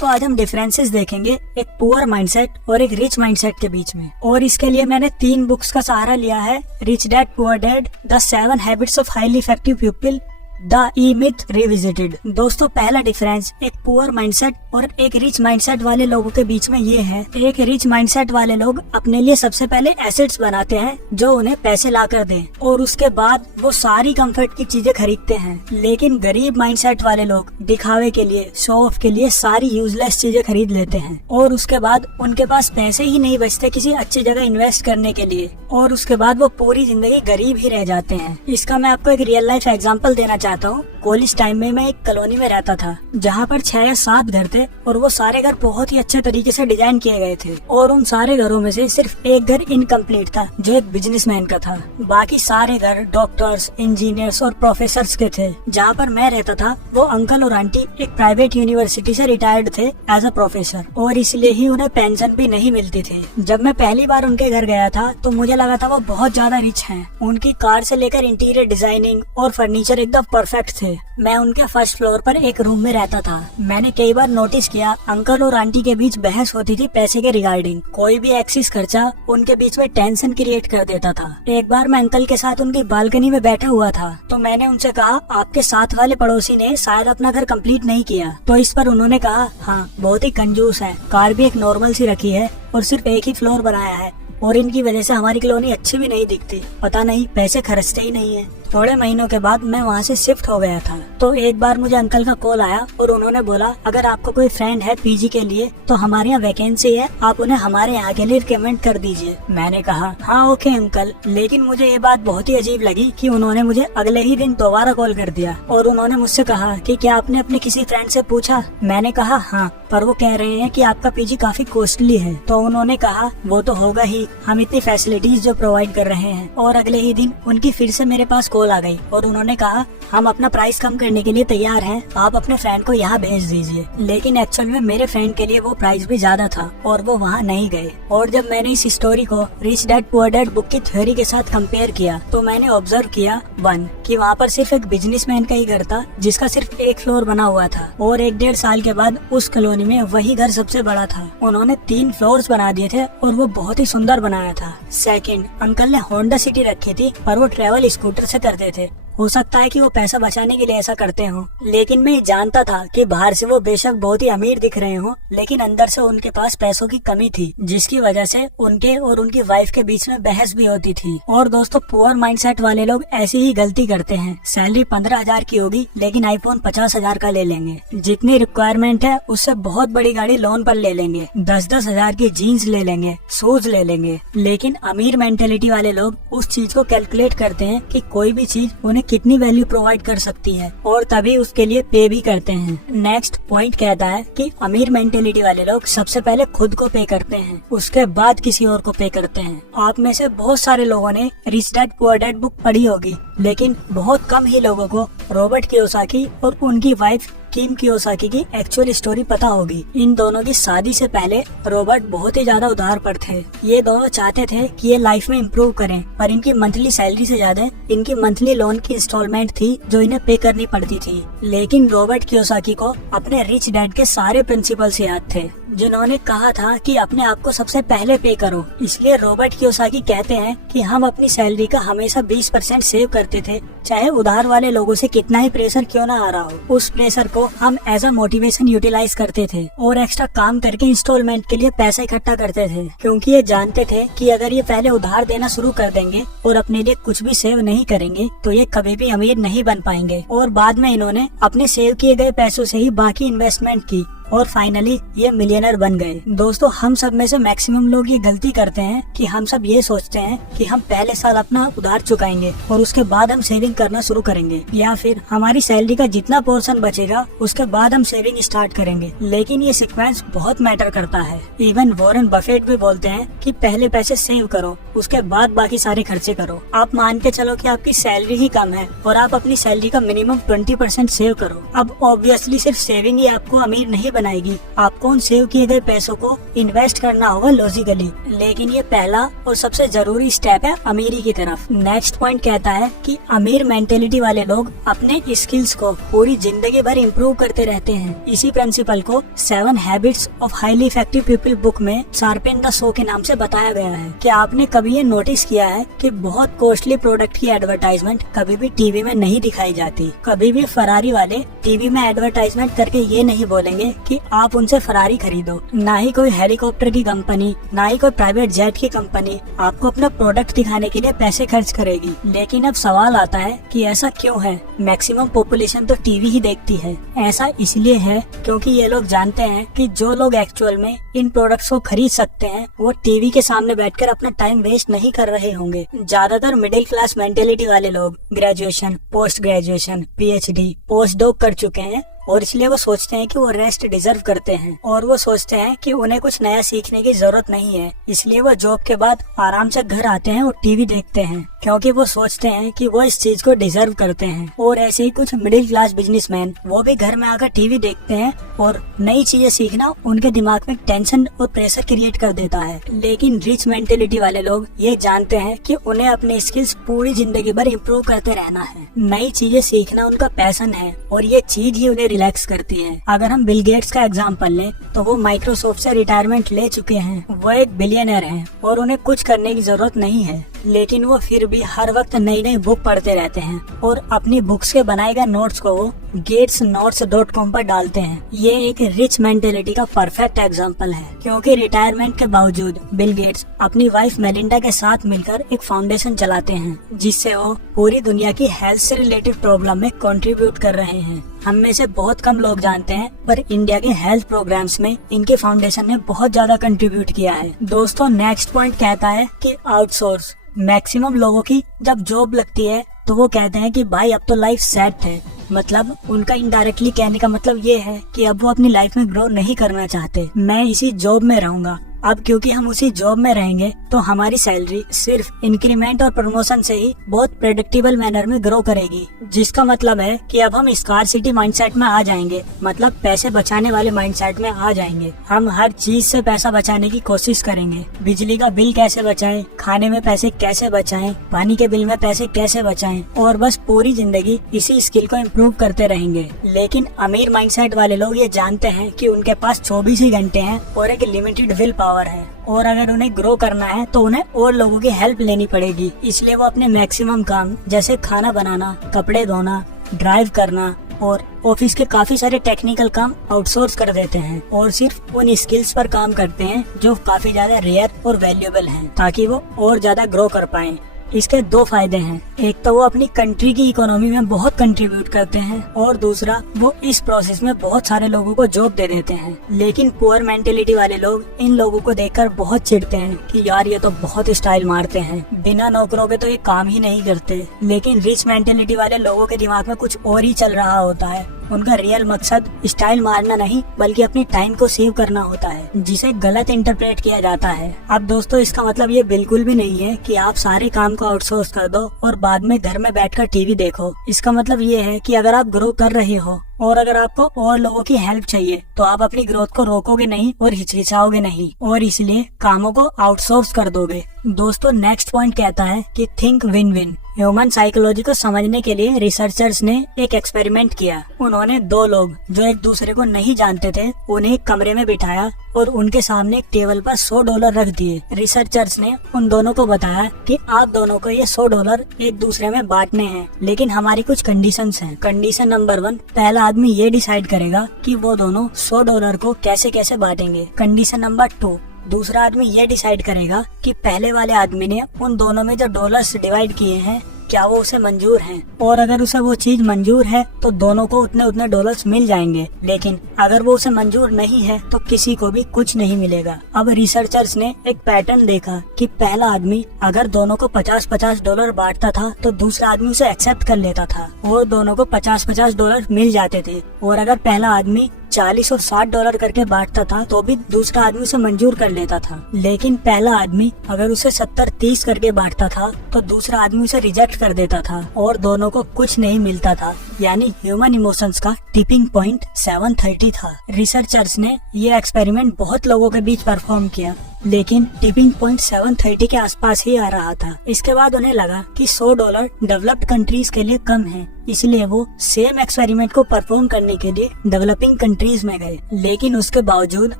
दोस्तों आज हम डिफरेंसेस देखेंगे एक पुअर माइंडसेट और एक रिच माइंडसेट के बीच में। और इसके लिए मैंने 3 बुक्स का सहारा लिया है, rich dad poor dad, the 7 habits of highly effective people, the E myth revisited. दोस्तों पहला डिफरेंस एक पुअर माइंडसेट और एक रिच माइंडसेट वाले लोगों के बीच में ये है। एक रिच माइंडसेट वाले लोग अपने लिए सबसे पहले एसेट्स बनाते हैं जो उन्हें पैसे ला कर दें और उसके बाद वो सारी कंफर्ट की चीजें खरीदते हैं। लेकिन गरीब माइंडसेट वाले लोग दिखावे के लिए, शो ऑफ के लिए सारी यूजलेस चीजें खरीद लेते हैं और उसके बाद उनके पास पैसे ही नहीं बचते किसी अच्छी जगह इन्वेस्ट करने के लिए और उसके बाद वो पूरी जिंदगी गरीब ही रह जाते हैं। इसका मैं आपको एक रियल लाइफ एग्जांपल देना चाहता हूँ। कॉलेज टाइम में मैं एक कॉलोनी में रहता था जहाँ पर 6 या 7 घर थे और वो सारे घर बहुत ही अच्छे तरीके से डिजाइन किए गए थे और उन सारे घरों में से सिर्फ एक घर इनकम्प्लीट था जो एक बिजनेसमैन का था। बाकी सारे घर डॉक्टर्स, इंजीनियर्स और प्रोफेसर्स के थे। जहाँ पर मैं रहता था वो अंकल और आंटी एक प्राइवेट यूनिवर्सिटी से रिटायर्ड थे एज अ प्रोफेसर और इसलिए ही उन्हें पेंशन भी नहीं मिलती थी। जब मैं पहली बार उनके घर गया था तो मुझे लगा था वो बहुत ज्यादा रिच हैं। उनकी कार से लेकर इंटीरियर डिजाइनिंग और फर्नीचर एकदम परफेक्ट थे। मैं उनके फर्स्ट फ्लोर पर एक रूम में रहता था। मैंने कई बार नोटिस किया अंकल और आंटी के बीच बहस होती थी पैसे के रिगार्डिंग। कोई भी एक्सिस खर्चा उनके बीच में टेंशन क्रिएट कर देता था। एक बार मैं अंकल के साथ उनकी बालकनी में बैठा हुआ था तो मैंने उनसे कहा आपके साथ वाले पड़ोसी ने शायद अपना घर कंप्लीट नहीं किया। तो इस पर उन्होंने कहा हाँ बहुत ही कंजूस है, कार भी एक नॉर्मल सी रखी है और सिर्फ एक ही फ्लोर बनाया है और इनकी वजह से हमारी कॉलोनी अच्छी भी नहीं दिखती, पता नहीं पैसे खर्चते ही नहीं है। थोड़े महीनों के बाद मैं वहाँ से शिफ्ट हो गया था तो एक बार मुझे अंकल का कॉल आया और उन्होंने बोला अगर आपको कोई फ्रेंड है पीजी के लिए तो हमारे यहाँ वैकेंसी है, आप उन्हें हमारे यहाँ के लिए रिकमेंड कर दीजिए। मैंने कहा हाँ ओके अंकल। लेकिन मुझे ये बात बहुत ही अजीब लगी कि उन्होंने मुझे अगले ही दिन दोबारा कॉल कर दिया और उन्होंने मुझसे कहा कि क्या आपने अपने किसी फ्रेंड से पूछा? मैंने कहा हाँ, पर वो कह रहे हैं कि आपका पीजी काफी कॉस्टली है। तो उन्होंने कहा वो तो होगा ही, हम इतनी फैसिलिटीज जो प्रोवाइड कर रहे हैं। और अगले ही दिन उनकी फिर से मेरे पास कॉल आ गई और उन्होंने कहा हम अपना प्राइस कम करने के लिए तैयार हैं, आप अपने फ्रेंड को यहाँ भेज दीजिए। लेकिन एक्चुअल में मेरे फ्रेंड के लिए वो प्राइस भी ज्यादा था और वो वहाँ नहीं गए। और जब मैंने इस स्टोरी को rich dad poor dad book की थ्योरी के साथ कंपेयर किया तो मैंने ऑब्जर्व किया 1 कि वहाँ पर सिर्फ एक बिजनेसमैन का ही घर था जिसका सिर्फ एक फ्लोर बना हुआ था और 1-1.5 साल के बाद उस कॉलोनी में वही घर सबसे बड़ा था। उन्होंने 3 फ्लोर्स बना दिए थे और वो बहुत ही सुंदर बनाया था। सेकंड, अंकल ने होंडा सिटी रखी थी पर वो ट्रेवल स्कूटर से करते थे। हो सकता है कि वो पैसा बचाने के लिए ऐसा करते हो, लेकिन मैं जानता था कि बाहर से वो बेशक बहुत ही अमीर दिख रहे हो लेकिन अंदर से उनके पास पैसों की कमी थी जिसकी वजह से उनके और उनकी वाइफ के बीच में बहस भी होती थी। और दोस्तों पुअर माइंडसेट वाले लोग ऐसी ही गलती करते हैं। सैलरी 15,000 की होगी लेकिन आईफोन 50,000 का ले लेंगे। जितनी रिक्वायरमेंट है उससे बहुत बड़ी गाड़ी लोन पर ले लेंगे। 10-10 हजार की जीन्स ले लेंगे, शूज ले लेंगे। लेकिन अमीर मेंटेलिटी वाले लोग उस चीज को कैलकुलेट करते हैं कि कोई भी चीज उन्हें कितनी वैल्यू प्रोवाइड कर सकती है और तभी उसके लिए पे भी करते हैं। नेक्स्ट पॉइंट कहता है कि अमीर मेंटेलिटी वाले लोग सबसे पहले खुद को पे करते हैं, उसके बाद किसी और को पे करते हैं। आप में से बहुत सारे लोगों ने rich dad poor dad book पढ़ी होगी लेकिन बहुत कम ही लोगों को रॉबर्ट कियोसाकी और उनकी वाइफ किम कियोसाकी की एक्चुअल स्टोरी पता होगी। इन दोनों की शादी से पहले रॉबर्ट बहुत ही ज्यादा उधार पर थे। ये दोनों चाहते थे कि ये लाइफ में इम्प्रूव करें पर इनकी मंथली सैलरी से ज्यादा इनकी मंथली लोन की इंस्टॉलमेंट थी जो इन्हें पे करनी पड़ती थी। लेकिन रॉबर्ट कियोसाकी को अपने रिच डैड के सारे प्रिंसिपल्स याद थे जिन्होंने कहा था कि अपने आप को सबसे पहले पे करो। इसलिए रॉबर्ट कियोसाकी कहते हैं कि हम अपनी सैलरी का हमेशा 20% सेव करते थे, चाहे उधार वाले लोगों से कितना ही प्रेशर क्यों ना आ रहा हो। उस प्रेशर को हम एज अ मोटिवेशन यूटिलाइज करते थे और एक्स्ट्रा काम करके इंस्टॉलमेंट के लिए पैसा इकट्ठा करते थे क्योंकि ये जानते थे कि अगर ये पहले उधार देना शुरू कर देंगे और अपने लिए कुछ भी सेव नहीं करेंगे तो ये कभी भी अमीर नहीं बन पाएंगे। और बाद में इन्होंने अपने सेव किए गए पैसों से ही बाकी इन्वेस्टमेंट की और फाइनली ये मिलियनर बन गए। दोस्तों हम सब में से मैक्सिमम लोग ये गलती करते हैं कि हम सब ये सोचते हैं कि हम पहले साल अपना उधार चुकाएंगे और उसके बाद हम सेविंग करना शुरू करेंगे या फिर हमारी सैलरी का जितना पोर्शन बचेगा उसके बाद हम सेविंग स्टार्ट करेंगे। लेकिन ये सीक्वेंस बहुत मैटर करता है। इवन वॉरेन बफेट भी बोलते हैं कि पहले पैसे सेव करो उसके बाद बाकी सारे खर्चे करो। आप मान के चलो कि आपकी सैलरी ही कम है और आप अपनी सैलरी का मिनिमम 20% सेव करो। अब ऑब्वियसली सिर्फ सेविंग ही आपको अमीर नहीं बनाएगी। आपको उन सेव किए गए पैसों को इन्वेस्ट करना होगा लॉजिकली, लेकिन ये पहला और सबसे जरूरी स्टेप है अमीरी की तरफ। नेक्स्ट पॉइंट कहता है कि अमीर मेंटेलिटी वाले लोग अपने स्किल्स को पूरी जिंदगी भर इम्प्रूव करते रहते हैं। इसी प्रिंसिपल को 7 habits of highly effective people book में शार्पेन द सो के नाम से बताया गया है। क्या आपने कभी ये नोटिस किया है कि बहुत कॉस्टली प्रोडक्ट की एडवर्टाइजमेंट कभी भी टीवी में नहीं दिखाई जाती। कभी भी फरारी वाले टीवी में एडवर्टाइजमेंट करके ये नहीं बोलेंगे कि आप उनसे फरारी खरीदो। ना ही कोई हेलीकॉप्टर की कंपनी, ना ही कोई प्राइवेट जेट की कंपनी आपको अपना प्रोडक्ट दिखाने के लिए पैसे खर्च करेगी। लेकिन अब सवाल आता है कि ऐसा क्यों है? मैक्सिमम पॉपुलेशन तो टीवी ही देखती है। ऐसा इसलिए है क्योंकि ये लोग जानते हैं कि जो लोग एक्चुअल में इन प्रोडक्ट्स को खरीद सकते हैं वो टीवी के सामने बैठकर अपना टाइम वेस्ट नहीं कर रहे होंगे। ज्यादातर मिडिल क्लास मेंटेलिटी वाले लोग graduation, post graduation, PhD, post doc कर चुके हैं और इसलिए वो सोचते हैं कि वो रेस्ट डिजर्व करते हैं और वो सोचते हैं कि उन्हें कुछ नया सीखने की जरूरत नहीं है। इसलिए वो जॉब के बाद आराम से घर आते हैं और टीवी देखते हैं क्योंकि वो सोचते हैं कि वो इस चीज को डिजर्व करते हैं। और ऐसे ही कुछ मिडिल क्लास बिजनेसमैन वो भी घर में आकर टीवी देखते हैं और नई चीजें सीखना उनके दिमाग में टेंशन और प्रेशर क्रिएट कर देता है। लेकिन रिच मेंटेलिटी वाले लोग ये जानते हैं कि उन्हें अपने स्किल्स पूरी जिंदगी भर इम्प्रूव करते रहना है। नई चीजें सीखना उनका पैशन है और ये चीज ही उन्हें रिलैक्स करती है। अगर हम बिल गेट्स का एग्जांपल लें तो वो माइक्रोसॉफ्ट से रिटायरमेंट ले चुके हैं। वो एक बिलियनर हैं और उन्हें कुछ करने की जरूरत नहीं है, लेकिन वो फिर भी हर वक्त नई नई बुक पढ़ते रहते हैं और अपनी बुक्स के बनाए गए नोट्स को वो gatesnotes.com पर डालते हैं। ये एक रिच मेंटेलिटी का परफेक्ट एग्जांपल है क्योंकि रिटायरमेंट के बावजूद बिल गेट्स अपनी वाइफ मेलिंडा के साथ मिलकर एक फाउंडेशन चलाते हैं जिससे वो पूरी दुनिया की हेल्थ से रिलेटेड प्रॉब्लम में कंट्रीब्यूट कर रहे हैं। हम में से बहुत कम लोग जानते हैं पर इंडिया के हेल्थ प्रोग्राम्स में इनके फाउंडेशन ने बहुत ज्यादा कंट्रीब्यूट किया है। दोस्तों नेक्स्ट पॉइंट कहता है कि आउटसोर्स। मैक्सिमम लोगों की जब जॉब लगती है तो वो कहते हैं कि भाई अब तो लाइफ सेट है। मतलब उनका इनडायरेक्टली कहने का मतलब ये है कि अब वो अपनी लाइफ में ग्रो नहीं करना चाहते। मैं इसी जॉब में रहूंगा। अब क्योंकि हम उसी जॉब में रहेंगे तो हमारी सैलरी सिर्फ इंक्रीमेंट और प्रमोशन से ही बहुत प्रेडिक्टेबल मैनर में ग्रो करेगी, जिसका मतलब है कि अब हम स्कार्सिटी माइंडसेट में आ जाएंगे। मतलब पैसे बचाने वाले माइंडसेट में आ जाएंगे। हम हर चीज से पैसा बचाने की कोशिश करेंगे। बिजली का बिल कैसे बचाएं, खाने में पैसे कैसे बचाएं, पानी के बिल में पैसे कैसे बचाएं और बस पूरी जिंदगी इसी स्किल को इम्प्रूव करते रहेंगे। लेकिन अमीर माइंडसेट वाले लोग ये जानते हैं कि उनके पास 24 ही घंटे हैं और एक लिमिटेड विल पावर है और अगर उन्हें ग्रो करना है तो उन्हें और लोगों की हेल्प लेनी पड़ेगी। इसलिए वो अपने मैक्सिमम काम जैसे खाना बनाना, कपड़े धोना, ड्राइव करना और ऑफिस के काफी सारे टेक्निकल काम आउटसोर्स कर देते हैं और सिर्फ उन स्किल्स पर काम करते हैं जो काफी ज्यादा रेयर और वैल्यूएबल हैं ताकि वो और ज्यादा ग्रो कर पाएं। इसके 2 फायदे हैं। एक तो वो अपनी कंट्री की इकोनॉमी में बहुत कंट्रीब्यूट करते हैं और दूसरा वो इस प्रोसेस में बहुत सारे लोगों को जॉब दे देते हैं। लेकिन पुअर मेंटेलिटी वाले लोग इन लोगों को देखकर बहुत चिढ़ते हैं कि यार ये तो बहुत स्टाइल मारते हैं, बिना नौकरों के तो ये काम ही नहीं करते। लेकिन रिच मेंटेलिटी वाले लोगों के दिमाग में कुछ और ही चल रहा होता है। उनका रियल मकसद स्टाइल मारना नहीं बल्कि अपनी टाइम को सेव करना होता है, जिसे गलत इंटरप्रेट किया जाता है। अब दोस्तों इसका मतलब ये बिल्कुल भी नहीं है कि आप सारे काम को आउटसोर्स कर दो और बाद में घर में बैठकर टीवी देखो। इसका मतलब ये है कि अगर आप ग्रो कर रहे हो और अगर आपको और लोगों की हेल्प चाहिए तो आप अपनी ग्रोथ को रोकोगे नहीं और हिचकिचाओगे नहीं और इसलिए कामों को आउटसोर्स कर दोगे। दोस्तों नेक्स्ट पॉइंट कहता है कि think win win. Human psychology को समझने के लिए रिसर्चर्स ने एक एक्सपेरिमेंट किया। उन्होंने 2 लोग जो एक दूसरे को नहीं जानते थे उन्हें एक कमरे में बिठाया और उनके सामने एक टेबल पर $100 रख दिए। रिसर्चर्स ने उन दोनों को बताया कि आप दोनों को ये $100 एक दूसरे में बांटने हैं, लेकिन हमारी कुछ कंडीशंस हैं। कंडीशन नंबर 1, पहला आदमी ये डिसाइड करेगा कि वो दोनों $100 को कैसे कैसे बांटेंगे। कंडीशन नंबर 2, दूसरा आदमी ये डिसाइड करेगा कि पहले वाले आदमी ने उन दोनों में जो डॉलर्स डिवाइड किए हैं क्या वो उसे मंजूर हैं, और अगर उसे वो चीज मंजूर है तो दोनों को उतने उतने डॉलर्स मिल जाएंगे। लेकिन अगर वो उसे मंजूर नहीं है तो किसी को भी कुछ नहीं मिलेगा। अब रिसर्चर्स ने एक पैटर्न देखा कि पहला आदमी अगर दोनों को $50-50 बांटता था तो दूसरा आदमी उसे एक्सेप्ट कर लेता था और दोनों को $50-50 मिल जाते थे। और अगर पहला आदमी 40 और 60 डॉलर करके बांटता था तो भी दूसरा आदमी उसे मंजूर कर लेता था। लेकिन पहला आदमी अगर उसे 70-30 करके बांटता था तो दूसरा आदमी उसे रिजेक्ट कर देता था और दोनों को कुछ नहीं मिलता था। यानी ह्यूमन इमोशंस का टिपिंग पॉइंट 730 था। रिसर्चर्स ने ये एक्सपेरिमेंट बहुत लोगों के बीच परफॉर्म किया, लेकिन टिपिंग पॉइंट 730 के आसपास ही आ रहा था। इसके बाद उन्हें लगा कि $100 डेवलप्ड कंट्रीज के लिए कम है, इसलिए वो सेम एक्सपेरिमेंट को परफॉर्म करने के लिए डेवलपिंग कंट्रीज में गए। लेकिन उसके बावजूद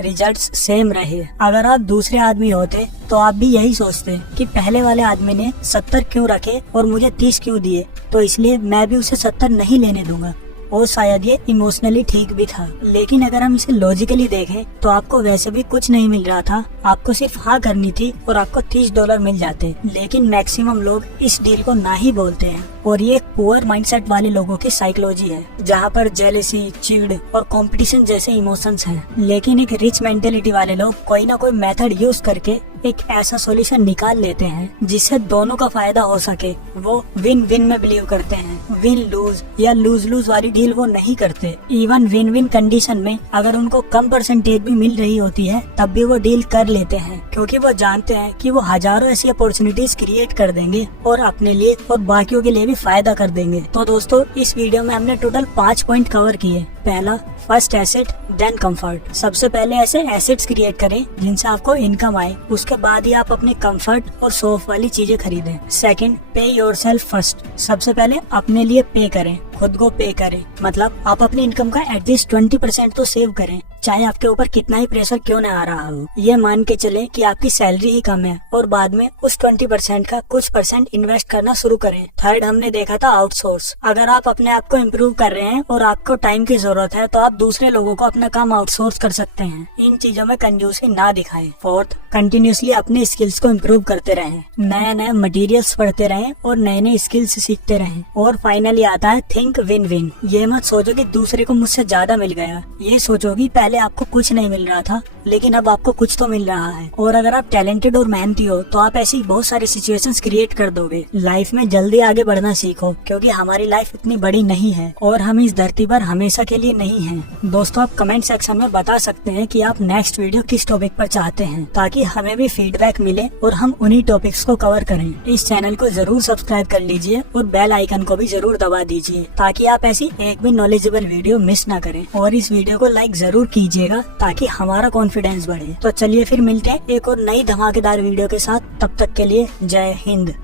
रिजल्ट्स सेम रहे। अगर आप दूसरे आदमी होते तो आप भी यही सोचते कि पहले वाले आदमी ने 70 क्यों रखे और मुझे 30 क्यों दिए, तो इसलिए मैं भी उसे 70 नहीं लेने दूंगा। और शायद ये इमोशनली ठीक भी था। लेकिन अगर हम इसे लॉजिकली देखें तो आपको वैसे भी कुछ नहीं मिल रहा था, आपको सिर्फ हाँ करनी थी और आपको $30 मिल जाते। लेकिन मैक्सिमम लोग इस डील को ना ही बोलते हैं और ये एक पुअर माइंडसेट वाले लोगों की साइकोलॉजी है, जहाँ पर जेलसी, चिढ़ और कंपटीशन जैसे इमोशंस हैं। लेकिन एक रिच मेंटेलिटी वाले लोग कोई ना कोई मेथड यूज करके एक ऐसा सॉल्यूशन निकाल लेते हैं जिससे दोनों का फायदा हो सके। वो विन विन में बिलीव करते हैं, विन लूज या लूज लूज वाली डील वो नहीं करते। इवन विन विन कंडीशन में अगर उनको कम परसेंटेज भी मिल रही होती है तब भी वो डील कर लेते हैं, क्योंकि वो जानते हैं कि वो हजारों ऐसी अपॉर्चुनिटीज क्रिएट कर देंगे और अपने लिए और बाकियों के लिए भी फायदा कर देंगे। तो दोस्तों, इस वीडियो में हमने टोटल 5 पॉइंट कवर किए। पहला, फर्स्ट एसेट देन कंफर्ट। सबसे पहले ऐसे एसेट्स क्रिएट करें जिनसे आपको इनकम आए, उसके बाद ही आप अपने कंफर्ट और शौक वाली चीजें खरीदें। सेकंड, पे योरसेल्फ फर्स्ट। सबसे पहले अपने लिए पे करें, खुद को पे करें। मतलब आप अपनी इनकम का एटलीस्ट 20% तो सेव करें, चाहे आपके ऊपर कितना ही प्रेशर क्यों न आ रहा हो। ये मान के चले कि आपकी सैलरी ही कम है और बाद में उस 20% का कुछ % इन्वेस्ट करना शुरू करें। थर्ड, हमने देखा था आउटसोर्स। अगर आप अपने आप को इम्प्रूव कर रहे हैं और आपको टाइम की जरूरत है तो आप दूसरे लोगों को अपना काम आउटसोर्स कर सकते हैं। इन चीजों में कंजूसी ना दिखाएं। फोर्थ, कंटिन्यूसली अपने स्किल्स को इम्प्रूव करते रहें, नए नए मटेरियल्स पढ़ते रहें और नए नए स्किल्स सीखते रहें। और फाइनली आता है थिंक विन विन। ये मत सोचो कि दूसरे को मुझसे ज्यादा मिल गया, ये सोचो कि पहले आपको कुछ नहीं मिल रहा था लेकिन अब आपको कुछ तो मिल रहा है। और अगर आप टैलेंटेड और मेहनती हो तो आप ऐसी बहुत सारी सिचुएशंस क्रिएट कर दोगे। लाइफ में जल्दी आगे बढ़ना सीखो, क्योंकि हमारी लाइफ इतनी बड़ी नहीं है और हम इस धरती पर हमेशा के लिए नहीं हैं। दोस्तों, आप कमेंट सेक्शन में बता सकते हैं कि आप नेक्स्ट वीडियो किस टॉपिक पर चाहते हैं, ताकि हमें भी फीडबैक मिले और हम उन्हीं टॉपिक्स को कवर करें। इस चैनल को जरूर सब्सक्राइब कर लीजिए और बेल आइकन को भी जरूर दबा दीजिए, ताकि आप ऐसी एक भी नॉलेजेबल वीडियो मिस ना करें। और इस वीडियो को लाइक जरूर कीजिएगा ताकि हमारा कॉन्फिडेंस बढ़े। तो चलिए फिर मिलते हैं एक और नई धमाकेदार वीडियो के साथ। तब तक के लिए जय हिंद।